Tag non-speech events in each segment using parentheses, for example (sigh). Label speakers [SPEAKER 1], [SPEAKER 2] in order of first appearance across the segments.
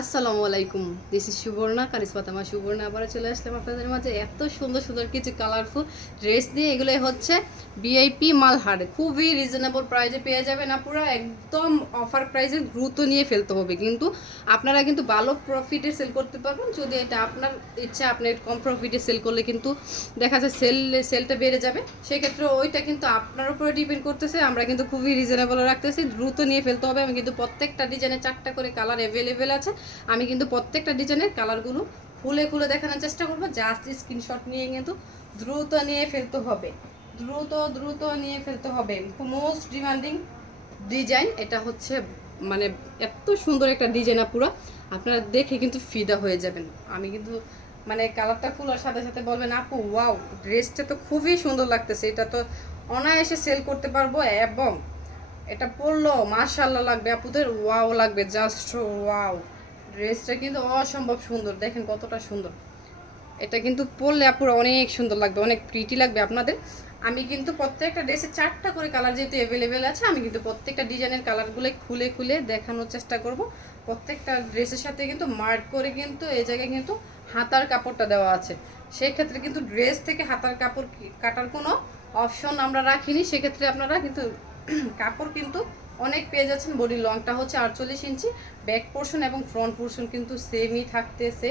[SPEAKER 1] আসসালামু আলাইকুম। This is Suborna কারিসপাতামা সুবর্ণা। আবার চলে আসলাম আপনাদের মাঝে। এত সুন্দর সুন্দর কিছু কালারফুল ড্রেস দিয়ে এগুলোই হচ্ছে বিআইপি মালহার। খুবই রিজনেবল প্রাইজে পেয়ে যাবেন পুরো একদম অফার প্রাইজে দ্রুত নিয়ে ফেলতে হবে। কিন্তু আপনারা কিন্তু ভালো প্রফিটে সেল করতে পারবেন। যদি এটা আপনার ইচ্ছা, আপনি কম প্রফিটে সেল করলে কিন্তু দেখা যায় সেল সেলটা বেড়ে যাবে। সেক্ষেত্রে ওইটা কিন্তু আপনার উপরে ডিপেন্ড করতেছে। আমরা কিন্তু খুবই রিজনেবল রাখতেছি। দ্রুত নিয়ে ফেলতে হবে। আমি কিন্তু প্রত্যেকটা ডিজাইনে চারটা করে কালার অ্যাভেলেবেল আছে। আমি কিন্তু প্রত্যেকটা ডিজাইনের কালারগুলো খুলে খুলে দেখানোর চেষ্টা করব জাস্ট স্ক্রিনশট নিয়ে কিন্তু দ্রুত নিয়ে ফেলতে হবে। দ্রুত দ্রুত নিয়ে ফেলতে হবে। মোস্ট ডিমান্ডিং ডিজাইন এটা হচ্ছে মানে এত সুন্দর একটা ডিজাইন পুরো। আপনারা দেখে কিন্তু ফিদা হয়ে যাবেন। আমি কিন্তু মানে কালারটা খোলার সাথে সাথে বলবেন, আপু ওয়াও ড্রেসটা তো খুবই সুন্দর লাগতেছে। এটা তো অনায়াসে সেল করতে পারব এবং এটা পরলো মাশাল্লাহ লাগবে। আপুদের ওয়াও লাগবে জাস্ট ওয়াও ড্রেসটা কিন্তু অসম্ভব সুন্দর। দেখেন কতটা সুন্দর। এটা কিন্তু পরলে আপুরা অনেক সুন্দর লাগবে, অনেক প্রিটি লাগবে আপনাদের। আমি কিন্তু প্রত্যেকটা ড্রেসে চারটা করে কালার যেহেতু অ্যাভেলেবেল আছে, আমি কিন্তু প্রত্যেকটা ডিজাইনের কালারগুলো খুলে খুলে দেখানোর চেষ্টা করব। প্রত্যেকটা ড্রেসের সাথে কিন্তু মার্ক করে কিন্তু এই জায়গায় কিন্তু হাতার কাপড়টা দেওয়া আছে। সেই ক্ষেত্রে কিন্তু ড্রেস থেকে হাতার কাপড় কাটার কোনো অপশন আমরা রাখিনি। সেক্ষেত্রে আপনারা কিন্তু (clears throat) কাপড় কিন্তু অনেক পেয়ে যাচ্ছেন বডি লংটা হচ্ছে আটচল্লিশ ইঞ্চি ব্যাক পোর্শন এবং ফ্রন্ট পোর্শন কিন্তু সেমই থাকতেছে।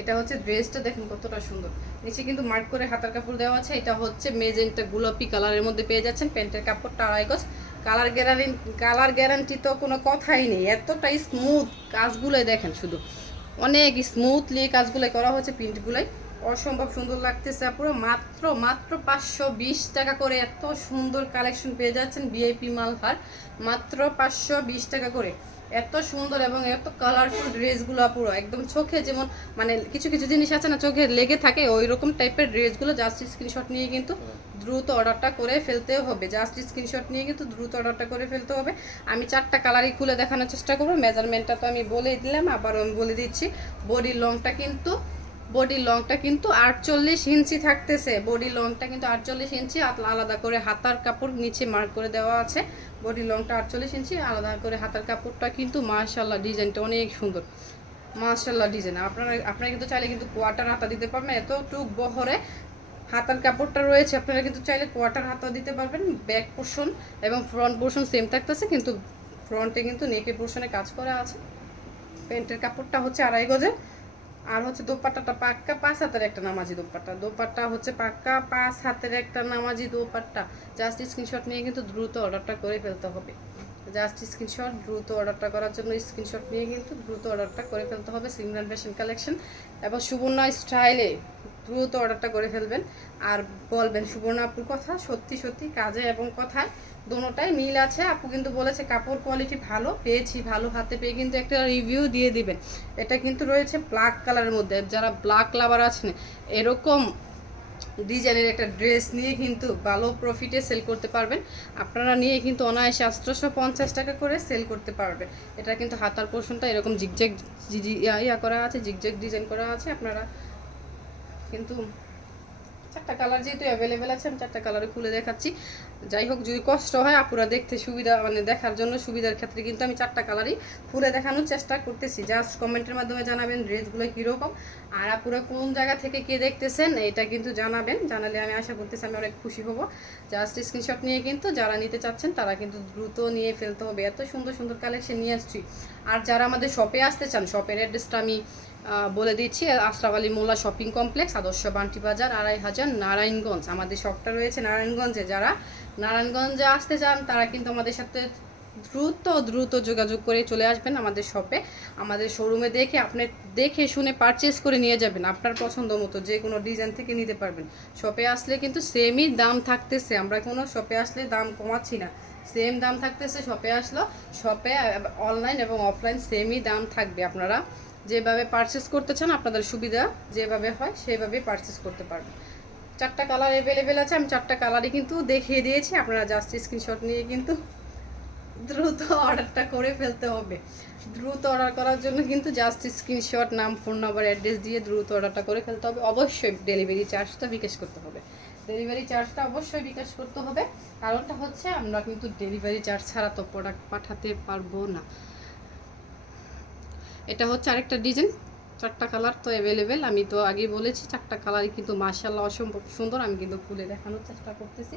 [SPEAKER 1] এটা হচ্ছে ড্রেসটা দেখেন কতটা সুন্দর। নিচে কিন্তু মার্ক করে হাতার কাপড় দেওয়া আছে, এটা হচ্ছে মেজেন্টা গোলাপি কালারের মধ্যে পেয়ে যাচ্ছেন, প্যান্টের কাপড়টা আড়াই গজ। কালার গ্যারান্টি কালার গ্যারান্টি তো কোনো কথাই নেই এতটাই স্মুথ কাজগুলোই দেখেন শুধু। অনেক স্মুথলি কাজগুলো করা হচ্ছে প্রিন্টগুলোই অসম্ভব সুন্দর লাগতেছে পুরো মাত্র মাত্র পাঁচশো বিশ টাকা করে এত সুন্দর কালেকশন পেয়ে যাচ্ছেন ভিআইপি মালহার মাত্র পাঁচশো বিশ টাকা করে। এত সুন্দর এবং এত কালারফুল ড্রেসগুলো পুরো একদম চোখে যেমন মানে কিছু কিছু জিনিস আছে না, চোখে লেগে থাকে ওই রকম টাইপের ড্রেসগুলো জাস্ট স্ক্রিনশট নিয়ে কিন্তু দ্রুত অর্ডারটা করে ফেলতে হবে। জাস্ট স্ক্রিনশট নিয়ে কিন্তু দ্রুত অর্ডারটা করে ফেলতে হবে। আমি চারটা কালারই খুলে দেখানোর চেষ্টা করব। মেজারমেন্টটা তো আমি বলেই দিলাম আবার আমি বলে দিচ্ছি। বডির লংটা কিন্তু বডি লংটা কিন্তু আটচল্লিশ ইঞ্চি থাকতেছে। বডি লংটা কিন্তু আটচল্লিশ ইঞ্চি আলাদা করে হাতার কাপড় নিচে মার্ক করে দেওয়া আছে। বডি লংটা আটচল্লিশ ইঞ্চি, আলাদা করে হাতার কাপড়টা কিন্তু মার্শাল্লাহ ডিজাইনটা অনেক সুন্দর। মার্শাল্লাহ ডিজাইন। আপনারা আপনারা কিন্তু চাইলে কিন্তু কোয়াটার হাতা দিতে পারবেন, এতটুক বহরে হাতার কাপড়টা রয়েছে। আপনারা কিন্তু চাইলে কোয়াটার হাতা দিতে পারবেন, ব্যাক পোর্শন এবং ফ্রন্ট পোর্শন সেম থাকতেছে, কিন্তু ফ্রন্টে কিন্তু নেকের পোর্শনে কাজ করা আছে। প্যান্টের কাপড়টা হচ্ছে আড়াই গজে আর হচ্ছে দোপাট্টাটা পাক্কা পাঁচ হাতের একটা নামাজি দোপাট্টা। দোপাট্টা হচ্ছে পাক্কা পাঁচ হাতের একটা নামাজি দোপাট্টা। জাস্ট স্ক্রিনশট নিয়ে কিন্তু দ্রুত অর্ডারটা করে ফেলতে হবে। জাস্ট স্ক্রিনশট দ্রুত অর্ডারটা করার জন্য স্ক্রিনশট নিয়ে কিন্তু দ্রুত অর্ডারটা করে ফেলতে হবে সিমরান ফ্যাশন কালেকশন। এবং সুবর্ণা স্টাইলে দ্রুত অর্ডারটা করে ফেলবেন। আর বলবেন, সুবর্ণা আপুর কথা সত্যি সত্যি কাজে এবং কথায় দোনোটাই মিল আছে। আপু কিন্তু বলেছে কাপড় কোয়ালিটি ভালো, পেয়েছি ভালো হাতে, পেয়ে কিন্তু একটা রিভিউ দিয়ে দিবেন। এটা কিন্তু রয়েছে ব্ল্যাক কালারের মধ্যে। যারা ব্ল্যাক লাভার আছেন, এরকম ডিজাইনের একটা ড্রেস নিয়ে কিন্তু ভালো প্রফিটে সেল করতে পারবেন। আপনারা নিয়ে কিন্তু অনায়াসে আটশোশো পঞ্চাশ টাকা করে সেল করতে পারবেন এটা কিন্তু হাতার পোর্শনটা এরকম জিগজ্যাগ ইয়া করা আছে জিগজ্যাগ ডিজাইন করা আছে। আপনারা কিন্তু চারটা কালার যেহেতু অ্যাভেলেবেল আছে, আমি চারটা কালারে খুলে দেখাচ্ছি। যাই হোক, যদি কষ্ট হয় আপুরা দেখতে সুবিধা মানে দেখার জন্য সুবিধার ক্ষেত্রে কিন্তু আমি চারটা কালারই খুলে দেখানোর চেষ্টা করতেছি। জাস্ট কমেন্টের মাধ্যমে জানাবেন ড্রেসগুলো কীরকম, আর আপুরা কোন জায়গা থেকে কে দেখতেছেন এটা কিন্তু জানাবেন। জানালে আমি আশা করতেছি আমি অনেক খুশি হব। জাস্ট স্ক্রিনশট নিয়ে কিন্তু যারা নিতে চাচ্ছেন তারা কিন্তু দ্রুত নিয়ে ফেলতে হবে। এত সুন্দর সুন্দর কালেকশন নিয়ে আসছি। আর যারা আমাদের শপে আসতে চান শপের অ্যাড্রেসটা আমি বলে দিচ্ছি। আশরাফ আলী মোল্লা শপিং কমপ্লেক্স আদর্শ বান্টি বাজার, আড়াই হাজার নারায়ণগঞ্জ। আমাদের শপটা রয়েছে নারায়ণগঞ্জে। যারা নারায়ণগঞ্জে আসতে চান, তারা কিন্তু আমাদের সাথে দ্রুত দ্রুত যোগাযোগ করে চলে আসবেন আমাদের শপে আমাদের শোরুমে দেখে আপনি দেখে শুনে পারচেস করে নিয়ে যাবেন আপনার পছন্দ মতো, যে কোনো ডিজাইন থেকে নিতে পারবেন। শপে আসলে কিন্তু সেমই দাম থাকতেছে, আমরা কোনো শপে আসলে দাম কমাচ্ছি না। সেম দাম থাকতেছে শপে আসলো শপে অনলাইন এবং অফলাইন সেমই দাম থাকবে। আপনারা যেভাবে পারচেস করতে চান, আপনাদের সুবিধা যেভাবে হয়, সেভাবে পারচেস করতে পারবেন। চারটা কালার অ্যাভেলেবেল আছে, আমি চারটা কালারই কিন্তু দেখিয়ে দিয়েছি। আপনারা জাস্ট স্ক্রিনশট নিয়ে কিন্তু দ্রুত অর্ডারটা করে ফেলতে হবে। দ্রুত অর্ডার করার জন্য কিন্তু জাস্ট স্ক্রিনশট নাম ফোন নাম্বার অ্যাড্রেস দিয়ে দ্রুত অর্ডারটা করে ফেলতে হবে। অবশ্যই ডেলিভারি চার্জটা বিকাশ করতে হবে। ডেলিভারি চার্জটা অবশ্যই বিকাশ করতে হবে। কারণটা হচ্ছে আমরা কিন্তু ডেলিভারি চার্জ ছাড়া তো প্রোডাক্ট পাঠাতে পারব না। এটা হচ্ছে আরেকটা ডিজাইন চারটা কালার তো অ্যাভেলেবেল আমি তো আগেই বলেছি, চারটা কালারই কিন্তু মার্শাল্লাহ অসম্ভব সুন্দর। আমি কিন্তু খুলে দেখানোর চেষ্টা করতেছি।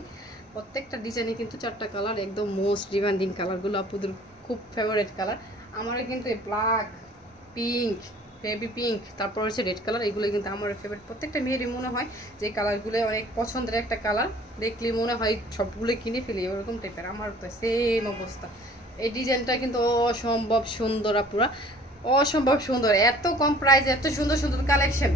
[SPEAKER 1] প্রত্যেকটা ডিজাইনে কিন্তু চারটা কালার একদম মোস্ট ডিমান্ডিং কালারগুলো আপুদের খুব ফেভারিট কালার আমার কিন্তু এই ব্ল্যাক পিঙ্ক বেবি পিঙ্ক তারপর হচ্ছে রেড কালার এগুলো কিন্তু আমার ফেভারিট প্রত্যেকটা মেয়েরই মনে হয় যে কালারগুলো অনেক পছন্দের একটা কালার দেখলে মনে হয় সবগুলো কিনে ফেলি ওরকম টাইপের আমার তো সেম অবস্থা। এই ডিজাইনটা কিন্তু অসম্ভব সুন্দর পুরা অসম্ভব সুন্দর, এত কম প্রাইস এত সুন্দর সুন্দর কালেকশন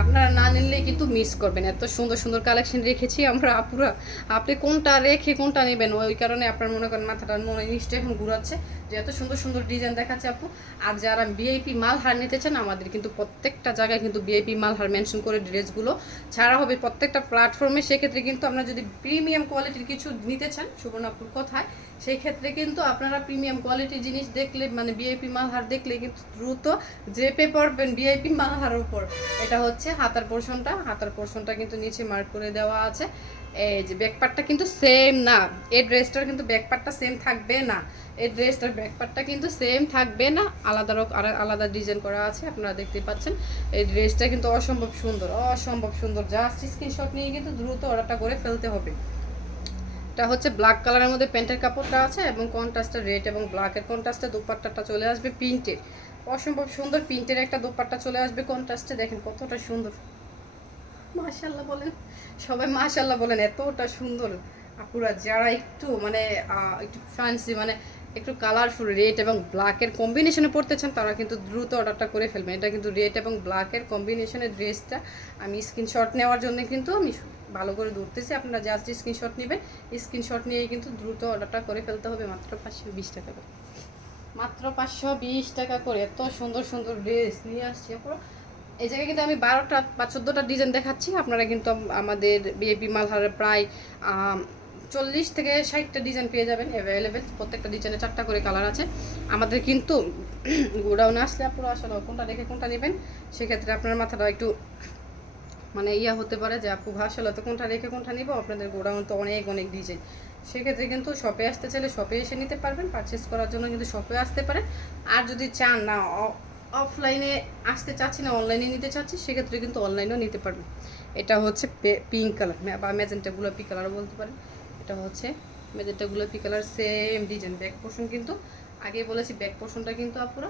[SPEAKER 1] আপনারা না নিলে কিন্তু মিস করবেন। এত সুন্দর সুন্দর কালেকশন রেখেছি আমরা, আপুরা। আপনি কোনটা রেখে কোনটা নেবেন? ওই কারণে আপনার মনে করেন মাথাটা মনে নিশ্চয় এখন ঘুরাচ্ছে। যে এত সুন্দর সুন্দর ডিজাইন দেখাচ্ছে আপু। আর যারা ভিআইপি মাল হার নিতে চান, আমাদের কিন্তু প্রত্যেকটা জায়গায় কিন্তু ভিআইপি মাল হার মেনশন করে ড্রেসগুলো ছাড়া হবে প্রত্যেকটা প্ল্যাটফর্মে সেক্ষেত্রে কিন্তু আপনারা যদি প্রিমিয়াম কোয়ালিটির কিছু নিতে চান, সুবর্ণাপুর কথায়? সেই ক্ষেত্রে কিন্তু আপনারা প্রিমিয়াম কোয়ালিটির জিনিস দেখলে মানে ভিআইপি মালহার দেখলে কিন্তু দ্রুত জেপে পড়বেন ভিআইপি মালহার উপর। এটা হচ্ছে হাতার পোর্শনটা হাতার পোর্শনটা কিন্তু নিচে মার্ক করে দেওয়া আছে। এই যে ব্যাকপার্টটা কিন্তু সেম না। এই ড্রেসটার কিন্তু ব্যাকপার্টটা সেম থাকবে না। এই ড্রেসটার ব্যাকপার্টটা কিন্তু সেম থাকবে না। আলাদা আর আলাদা ডিজাইন করা আছে, আপনারা দেখতে পাচ্ছেন। এই ড্রেসটা কিন্তু অসম্ভব সুন্দর অসম্ভব সুন্দর। জাস্ট স্ক্রিনশট নিয়ে কিন্তু দ্রুত অর্ডারটা করে ফেলতে হবে। এটা হচ্ছে ব্ল্যাক কালারের মধ্যে প্যান্টের কাপড়টা আছে এবং কন্ট্রাস্টটা রেড এবং ব্ল্যাকের কন্ট্রাস্টে দুপাট্টাটা চলে আসবে প্রিন্টের অসম্ভব সুন্দর প্রিন্টের একটা দুপাট্টা চলে আসবে কন্ট্রাস্টে দেখেন কতটা সুন্দর। মাশাল্লাহ বলেন। সবাই মাশাল্লাহ বলেন, এতটা সুন্দর। আপুরা যারা একটু মানে একটু ফ্যান্সি মানে একটু কালারফুল রেড এবং ব্ল্যাকের কম্বিনেশনে পড়তে চান, তারা কিন্তু দ্রুত অর্ডারটা করে ফেলবেন। এটা কিন্তু রেড এবং ব্ল্যাকের কম্বিনেশনের ড্রেসটা আমি স্ক্রিনশট নেওয়ার জন্য কিন্তু আমি ভালো করে ধরতেছি। আপনারা জাস্ট স্ক্রিনশট নেবেন স্ক্রিনশট নিয়ে কিন্তু দ্রুত অর্ডারটা করে ফেলতে হবে, মাত্র পাঁচশো বিশ টাকা করে। মাত্র পাঁচশো বিশ টাকা করে, এত সুন্দর সুন্দর ড্রেস নিয়ে আসছি পুরো এই জায়গায় কিন্তু আমি বারোটা বা চোদ্দোটা ডিজাইন দেখাচ্ছি। আপনারা কিন্তু আম- আমাদের বিএপি মালহারের প্রায় চল্লিশ থেকে ষাটটা ডিজাইন পেয়ে যাবেন অ্যাভেলেবেল প্রত্যেকটা ডিজাইনে চারটা করে কালার আছে। আমাদের কিন্তু (clears throat) গোডাউনে আসলে আপনারা আসলে কোনটা দেখে কোনটা নেবেন, সেক্ষেত্রে আপনার মাথাটা একটু মানে ইয়া হতে পারে যে, আপু আসলে তো কোনটা রেখে কোনটা নিব? আপনাদের গোডাউন তো অনেক অনেক ডিজাইন। সেক্ষেত্রে কিন্তু শপে আসতে চাইলে শপে এসে নিতে পারবেন। পারচেস করার জন্য কিন্তু শপে আসতে পারেন আর যদি চান না অফলাইনে আসতে চাচ্ছি না অনলাইনে নিতে চাচ্ছি, সেক্ষেত্রে কিন্তু অনলাইনেও নিতে পারবেন এটা হচ্ছে পিঙ্ক কালার বা ম্যাজেন্টা গোলাপি কালারও বলতে পারেন। এটা হচ্ছে ম্যাজেন্টা গোলাপি colour same design back portion কিন্তু, আগেই বলেছি ব্যাক পোর্শনটা কিন্তু আপুরা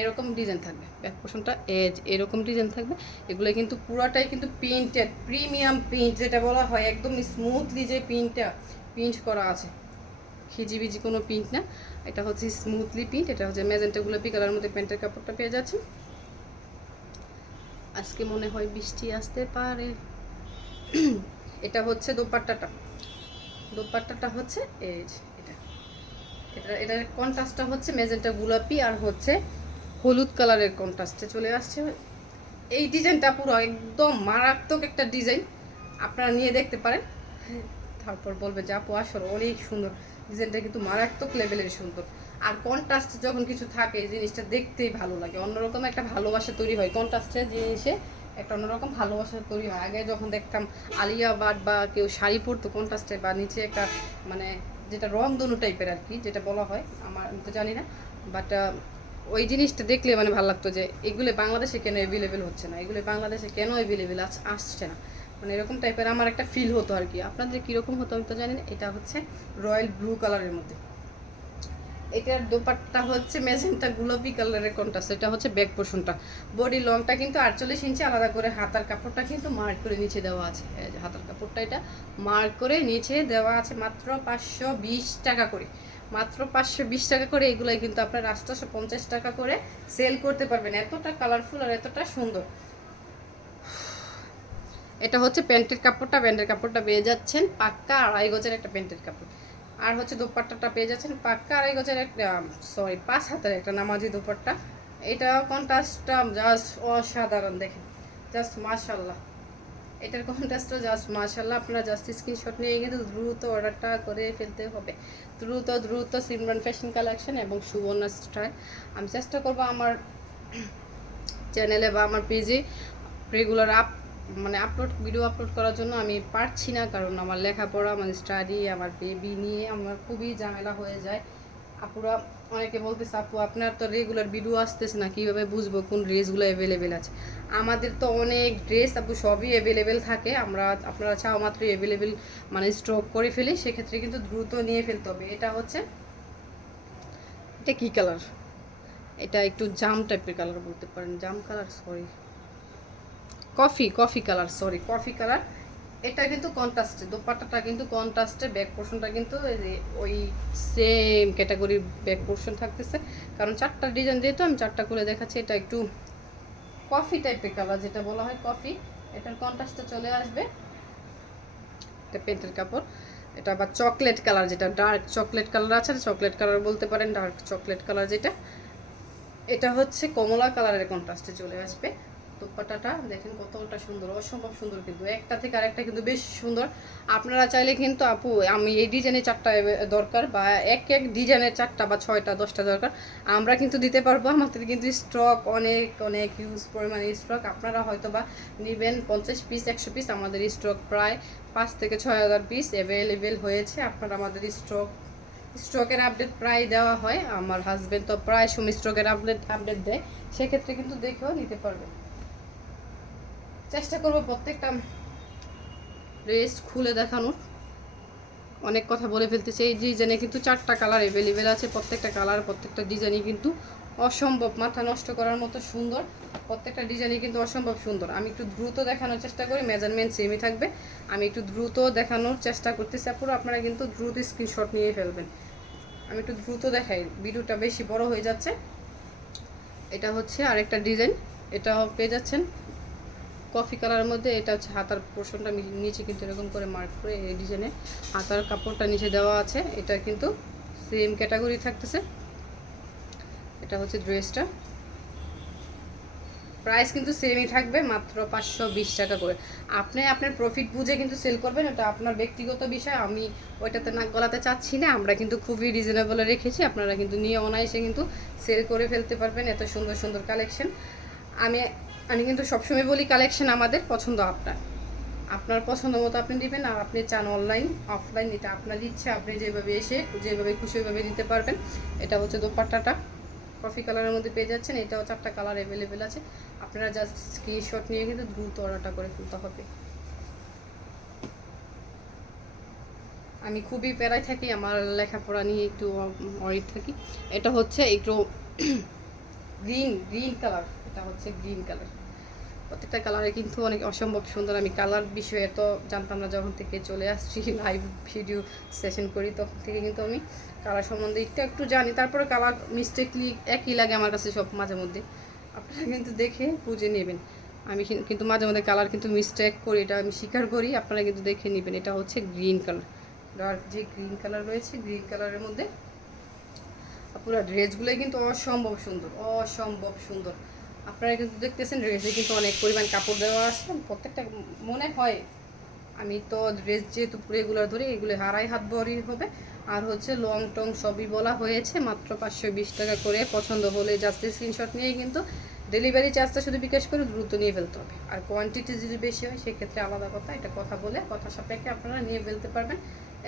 [SPEAKER 1] এরকম ডিজাইন থাকবে। ব্যাক পোর্শনটা এজ এরকম ডিজাইন থাকবে। এগুলো কিন্তু পুরাটাই কিন্তু প্রিন্টেড প্রিমিয়াম প্রিন্ট যেটা বলা হয় একদম স্মুথলি যে প্রিন্টটা প্রিন্ট করা আছে। খিজিবিজি কোনো প্রিন্ট না। এটা হচ্ছে স্মুথলি প্রিন্ট এটা হচ্ছে ম্যাজেন্টা গোলাপি কালার মধ্যে প্যান্টের কাপড়টা পেয়ে যাচ্ছে আজকে মনে হয় বৃষ্টি আসতে পারে। এটা হচ্ছে দোপাট্টাটা। দোপাট্টাটা হচ্ছে এই এটা। এটা, এটার কন্ট্রাস্টটা হচ্ছে মেজেন্টা গোলাপি আর হচ্ছে হলুদ কালারের কন্ট্রাস্টে চলে আসছে এই ডিজাইনটা পুরো একদম মারাত্মক একটা ডিজাইন আপনারা নিয়ে দেখতে পারেন। তারপর বলবে যে, আপু, আসলে অনেক সুন্দর। ডিজাইনটা কিন্তু মারাত্মক লেভেলের সুন্দর। আর কন্ট্রাস্ট যখন কিছু থাকে জিনিসটা দেখতেই ভালো লাগে। অন্যরকম একটা ভালোবাসা তৈরি হয়। কন্ট্রাস্টের জিনিসে একটা অন্যরকম ভালোবাসা তৈরি হয়। আগে যখন দেখতাম আলিয়া বাট বা কেউ শাড়ি পরতো কন্ট্রাস্টে বা নিচে একটা মানে যেটা রং দনু টাইপের আর কি যেটা বলা হয়, আমার আমি তো জানি না। বাট ওই জিনিসটা দেখলে মানে ভালো লাগতো যে, এগুলো বাংলাদেশে কেন অ্যাভেলেবেল হচ্ছে না? এগুলো বাংলাদেশে কেন অ্যাভেলেবেল আসছে না? মানে এরকম টাইপের আমার একটা ফিল হতো আর কি আপনাদের কীরকম হতো আমি তো জানি না। এটা হচ্ছে রয়্যাল ব্লু কালারের মধ্যে। এটার দোপাট্টা হচ্ছে মেজেন্টা গোলাপি কালারের কোনটা? সেটা হচ্ছে ব্যাক পোর্শনটা বডি লংটা কিন্তু আটচল্লিশ ইঞ্চি আলাদা করে হাতার কাপড়টা কিন্তু মার্ক করে নিচে দেওয়া আছে। হাতার কাপড়টা এটা মার্ক করে নিচে দেওয়া আছে মাত্র পাঁচশো বিশ টাকা করে। মাত্র পাঁচশো বিশ টাকা করে এগুলাই কিন্তু আপনার আটশোশো পঞ্চাশ টাকা করে সেল করতে পারবেন। এতটা কালারফুল আর এতটা সুন্দর। এটা হচ্ছে প্যান্টের কাপড়টা প্যান্টের কাপড়টা পেয়ে যাচ্ছেন, পাক্কা আড়াই গজের একটা প্যান্টের কাপড়। আর হচ্ছে দোপাট্টাটা পেয়ে যাচ্ছেন, পাক্কা আড়াই গজের একটা সরি পাঁচ হাতের একটা নামাজি দোপাট্টা। এটা কন্ট্রাস্টটা জাস্ট অসাধারণ, দেখেন জাস্ট মাশাল্লাহ এটার কন্ট্রাস্টও জাস্ট মাশাল্লাহ আপনারা জাস্ট স্ক্রিনশট নিয়ে কিন্তু দ্রুত অর্ডারটা করে ফেলতে হবে। দ্রুত দ্রুত সিমরান ফ্যাশন কালেকশন এবং সুবর্ণা স্টাইল আমি চেষ্টা করব আমার চ্যানেলে বা আমার পেজে রেগুলার আপ মানে আপলোড ভিডিও আপলোড করার জন্য আমি পারছি না কারণ আমার লেখাপড়া মানে স্টাডি আমার বেবি নিয়ে আমার খুবই ঝামেলা হয়ে যায়। আপুরা অনেকে বলতেছে, আপু, আপনার তো রেগুলার ভিডিও আসতেছে না, কীভাবে বুঝব কোন ড্রেসগুলো অ্যাভেলেবেল আছে? আমাদের তো অনেক ড্রেস আপু সবই অ্যাভেলেবেল থাকে। আমরা, আপনারা চাও মাত্রই অ্যাভেলেবেল মানে স্টক করে ফেলি, সেক্ষেত্রে কিন্তু দ্রুত নিয়ে ফেলতে হবে। এটা হচ্ছে, এটা কী কালার এটা একটু জাম টাইপের কালার বলতে পারেন। জাম colour sorry coffee coffee colour sorry coffee colour. এটা কিন্তু কন্ট্রাস্টে দোপাট্টাটা কিন্তু কন্ট্রাস্টে ব্যাক পোর্শনটা কিন্তু ওই সেম ক্যাটাগরির ব্যাক পোর্শন থাকতেছে। কারণ চারটা ডিজাইন যেহেতু আমি চারটা করে দেখাচ্ছি, এটা একটু কফি টাইপের কালার যেটা বলা হয় কফি এটার কন্ট্রাস্টে চলে আসবে। এটা পেন্টের কাপড়, এটা আবার চকলেট কালার যেটা ডার্ক চকলেট কালার আছে চকলেট কালার বলতে পারেন ডার্ক চকলেট কালার যেটা। এটা হচ্ছে কমলা কালারের কন্ট্রাস্টে চলে আসবে। দোপাট্টাটা দেখেন কতটা সুন্দর, অসম্ভব সুন্দর কিন্তু। একটা থেকে আরেকটা কিন্তু বেশ সুন্দর। আপনারা চাইলে কিন্তু আপু, আমি এই ডিজাইনের চারটা দরকার বা এক এক ডিজাইনের চারটা বা ছয়টা, দশটা দরকার। আমরা কিন্তু দিতে পারব, আমাদের কিন্তু স্টক অনেক অনেক ইউজ পরিমাণে স্টক। আপনারা হয়তো বা নেবেন পঞ্চাশ পিস একশো পিস আমাদের স্টক প্রায় পাঁচ থেকে ছয় হাজার পিস অ্যাভেলেবেল হয়েছে। আপনারা আমাদের স্টক, স্টকের আপডেট প্রায় দেওয়া হয়। আমার হাজবেন্ড তো প্রায় সময় স্টকের আপডেট আপডেট দেয়। সেক্ষেত্রে কিন্তু দেখেও নিতে পারবে চেষ্টা করব প্রত্যেকটা ড্রেস খুলে দেখানোর। অনেক কথা বলে ফেলতেছে। এই ডিজাইনে কিন্তু চারটা কালার অ্যাভেলেবেল আছে। প্রত্যেকটা কালার প্রত্যেকটা ডিজাইনই কিন্তু অসম্ভব। মাথা নষ্ট করার মতো সুন্দর। প্রত্যেকটা ডিজাইনই কিন্তু অসম্ভব সুন্দর। আমি একটু দ্রুত দেখানোর চেষ্টা করি। মেজারমেন্ট সেমই থাকবে। আমি একটু দ্রুত দেখানোর চেষ্টা করতেছি আপুরো। আপনারা কিন্তু দ্রুত স্ক্রিনশট নিয়ে ফেলবেন। আমি একটু দ্রুত দেখাই। ভিডিওটা বেশি বড় হয়ে যাচ্ছে। এটা হচ্ছে আরেকটা ডিজাইন এটাও পেয়ে যাচ্ছেন। কফি কালারের মধ্যে এটা হচ্ছে হাতার পোর্শনটা নিচে কিন্তু এরকম করে মার্ক করে এই ডিজাইনে হাতার কাপড়টা নিচে দেওয়া আছে। এটা কিন্তু সেম ক্যাটাগরি থাকতেছে। এটা হচ্ছে ড্রেসটা প্রাইস কিন্তু সেমই থাকবে, মাত্র পাঁচশো বিশ টাকা করে। আপনি আপনার প্রফিট বুঝে কিন্তু সেল করবেন, এটা আপনার ব্যক্তিগত বিষয়। আমি ওইটাতে নাক গলাতে চাচ্ছি না, আমরা কিন্তু খুবই রিজনেবলে রেখেছি। আপনারা কিন্তু নিয়ে অনায়াসে কিন্তু সেল করে ফেলতে পারবেন এত সুন্দর সুন্দর কালেকশন আমি আমি কিন্তু সবসময় বলি কালেকশন আমাদের পছন্দ আপনার। আপনার পছন্দ মতো আপনি নেবেন আর আপনি চান অনলাইন অফলাইন এটা আপনার ইচ্ছা, আপনি যেভাবে এসে যেভাবে খুশি ওইভাবে নিতে পারবেন। এটা হচ্ছে দোপাট্টাটা। কফি কালারের মধ্যে পেয়ে যাচ্ছেন, এটাও চারটা কালার অ্যাভেলেবেল আছে। আপনারা জাস্ট স্ক্রিনশট নিয়ে কিন্তু দ্রুত অর্ডারটা করে ফেলতে হবে। আমি খুবই প্যারায় থাকি, আমার লেখাপড়া নিয়ে একটু অরিড থাকি। এটা হচ্ছে একটু গ্রিন গ্রিন কালার এটা হচ্ছে গ্রিন কালার প্রত্যেকটা কালারে কিন্তু অনেক অসম্ভব সুন্দর। আমি কালার বিষয়ে তো জানতাম না যখন থেকে চলে আসছি লাইভ ভিডিও সেশন করি, তখন থেকে কিন্তু আমি কালার সম্বন্ধে একটু একটু জানি। তারপরে কালার মিস্টেকলি একই লাগে আমার কাছে সব মাঝে মধ্যে। আপনারা কিন্তু দেখে বুঝে নেবেন। আমি কিন্তু মাঝে মধ্যে কালার কিন্তু মিস্টেক করি, এটা আমি স্বীকার করি, আপনারা কিন্তু দেখে নেবেন। এটা হচ্ছে গ্রিন কালার ডার্ক যে গ্রিন কালার রয়েছে গ্রিন কালারের মধ্যে পুরো ড্রেসগুলোই কিন্তু অসম্ভব সুন্দর অসম্ভব সুন্দর। আপনারা কিন্তু দেখতেছেন ড্রেসে কিন্তু অনেক পরিমাণ কাপড় দেওয়া আছে। প্রত্যেকটা মনে হয় আমি তো ড্রেস যেহেতু রেগুলার ধরে, এগুলো হারাই হাত বড়ি হবে। আর হচ্ছে লং টং সবই বলা হয়েছে, মাত্র পাঁচশো বিশ টাকা করে পছন্দ হলে জাস্ট স্ক্রিনশট নিয়ে কিন্তু ডেলিভারি চার্জটা শুধু বিকাশ করে দ্রুত নিয়ে ফেলতে হবে। আর কোয়ান্টিটি যদি বেশি হয়, সেক্ষেত্রে আলাদা কথা, এটা কথা বলে, কথা সাপেক্ষে আপনারা নিয়ে ফেলতে পারবেন।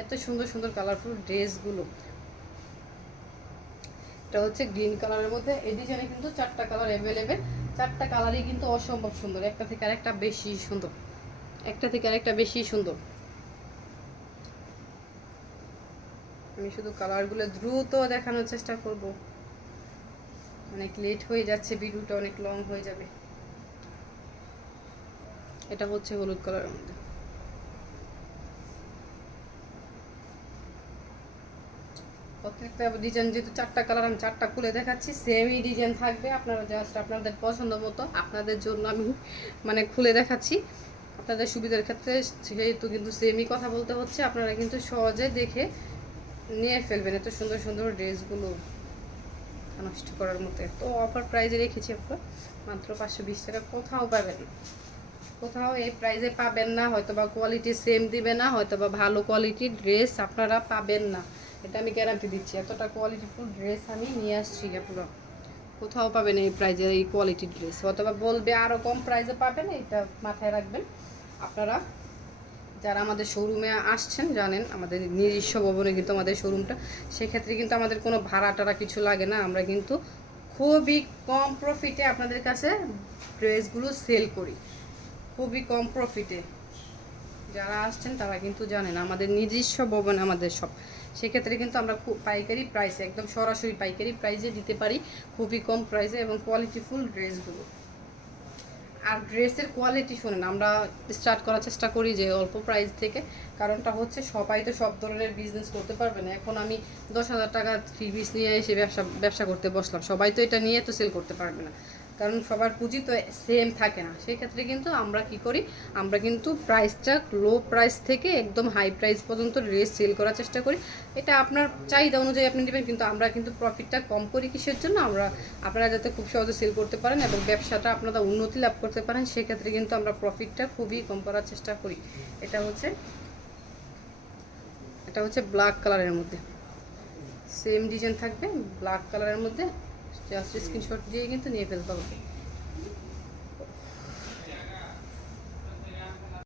[SPEAKER 1] এত সুন্দর সুন্দর কালারফুল ড্রেসগুলো এটা হচ্ছে গ্রিন কালারের মধ্যে। এই ডিজাইনে কিন্তু চারটা কালার অ্যাভেলেবেল চারটা কালারই কিন্তু অসম্ভব সুন্দর। একটা থেকে আরেকটা বেশি সুন্দর। একটা থেকে আরেকটা বেশি সুন্দর। আমি শুধু কালারগুলো দ্রুত দেখানোর চেষ্টা করব। অনেক লেট হয়ে যাচ্ছে ভিডিওটা অনেক লং হয়ে যাবে। এটা হচ্ছে হলুদ কালারের মধ্যে। প্রত্যেকটা ডিজাইন যেহেতু চারটা কালার আমি চারটা খুলে দেখাচ্ছি সেমই ডিজাইন থাকবে। আপনারা জাস্ট আপনাদের পছন্দ মতো, আপনাদের জন্য আমি মানে খুলে দেখাচ্ছি। আপনাদের সুবিধার ক্ষেত্রে যেহেতু কিন্তু সেমই কথা বলতে হচ্ছে, আপনারা কিন্তু সহজে দেখে নিয়ে ফেলবেন এত সুন্দর সুন্দর ড্রেসগুলো নষ্ট করার মতো। এত অফার প্রাইজে রেখেছি আপনার, মাত্র পাঁচশো বিশ টাকা, কোথাও পাবেন কোথাও এই প্রাইজে পাবেন না হয়তো বা কোয়ালিটি সেম দিবে না হয়তো বা ভালো কোয়ালিটির ড্রেস আপনারা পাবেন না। এটা আমি গ্যারান্টি দিচ্ছি। এতটা কোয়ালিটিফুল ড্রেস আমি নিয়ে আসছি পুরো। কোথাও পাবেন এই প্রাইজের এই কোয়ালিটির ড্রেস অথবা বলবে আরও কম প্রাইজে পাবেন, এটা মাথায় রাখবেন। আপনারা যারা আমাদের শোরুমে আসছেন, জানেন, আমাদের নিজস্ব ভবনে কিন্তু আমাদের শোরুমটা সেক্ষেত্রে কিন্তু আমাদের কোনো ভাড়া টাড়া কিছু লাগে না। আমরা কিন্তু খুবই কম প্রফিটে আপনাদের কাছে ড্রেসগুলো সেল করি। খুবই কম প্রফিটে যারা আসছেন তারা কিন্তু জানেন, আমাদের নিজস্ব ভবন আমাদের সব। সেক্ষেত্রে কিন্তু আমরা খুব পাইকারি প্রাইসে একদম সরাসরি পাইকারি প্রাইসে দিতে পারি খুবই কম প্রাইসে এবং কোয়ালিটিফুল ড্রেসগুলো আর ড্রেসের কোয়ালিটি শোনেন, আমরা স্টার্ট করার চেষ্টা করি যে অল্প প্রাইস থেকে, কারণটা হচ্ছে সবাই তো সব ধরনের বিজনেস করতে পারবে না। এখন আমি দশ হাজার টাকা থ্রি পিস নিয়ে এসে ব্যবসা ব্যবসা করতে বসলাম, সবাই তো এটা নিয়ে তো সেল করতে পারবে না। কারণ সবার পুঁজি তো সেম থাকে না। সেক্ষেত্রে কিন্তু আমরা কি করি, আমরা কিন্তু প্রাইসটা লো প্রাইস থেকে একদম হাই প্রাইস পর্যন্ত ড্রেস সেল করার চেষ্টা করি। এটা আপনার চাহিদা অনুযায়ী আপনি নেবেন, কিন্তু আমরা কিন্তু প্রফিটটা কম করি কিসের জন্য? আমরা, আপনারা যাতে খুব সহজে সেল করতে পারেন এবং ব্যবসাটা আপনারা উন্নতি লাভ করতে পারেন, সেক্ষেত্রে কিন্তু আমরা প্রফিটটা খুবই কম করার চেষ্টা করি। এটা হচ্ছে এটা হচ্ছে ব্ল্যাক কালারের মধ্যে। সেম ডিজাইন থাকবে ব্ল্যাক কালারের মধ্যে। জাস্ট স্ক্রিনশট দিয়ে কিন্তু নিয়ে ফেলতে হবে